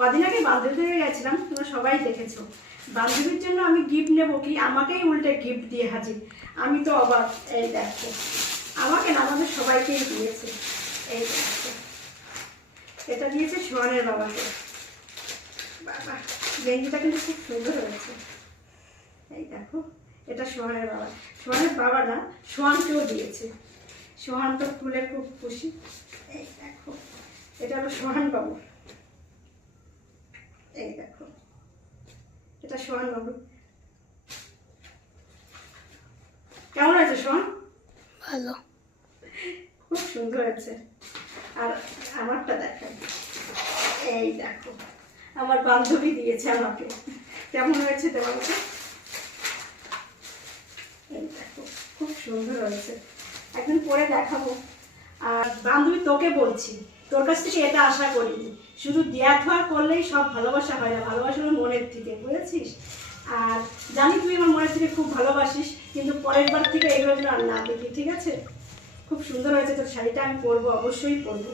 কদিন আগে বান্ধবীদের গেছিলাম, তোমরা সবাই দেখেছো। বান্ধবীর জন্য আমি গিফট নেবো কি, আমাকেই উল্টে গিফট দিয়ে হাজির। আমি তো অবাক। এই দেখো, আমাকে না আমাদের সবাইকেই দিয়েছে। এই দেখো, এটা দিয়েছে সোহানের বাবাকে। বাবা, গেঞ্জিটা কিন্তু খুব সুন্দর হয়েছে। এই দেখো, এটা সোহানের বাবা। সোহানের বাবা না, সোহানকেও দিয়েছে। সোহান তো খুলে খুব খুশি। এই দেখো, এটা হলো সোহান বাবু। এই দেখো, এটা সোহান বাবু। কেমন আছে সোহান? ভালো। খুব সুন্দর হয়েছে। আর আমারটা দেখাই। এই দেখো, আমার বান্ধবী দিয়েছে আমাকে। কেমন হয়েছে তোমাকে? এই দেখো, খুব সুন্দর হয়েছে। একদিন পরে দেখাবো। আর বান্ধবী, তোকে বলছি, তোর কাছ থেকে এটা আশা করিনি। শুধু দেয়া থোয়া করলেই সব ভালোবাসা হয় না, ভালোবাসা হলো মনের থেকে, বুঝেছিস? আর জানি তুই আমার মনের থেকে খুব ভালোবাসিস, কিন্তু পরের বার থেকে এগুলো আর না দেখি, ঠিক আছে? খুব সুন্দর হয়েছে তোর শাড়িটা, আমি পরবো, অবশ্যই পরবো।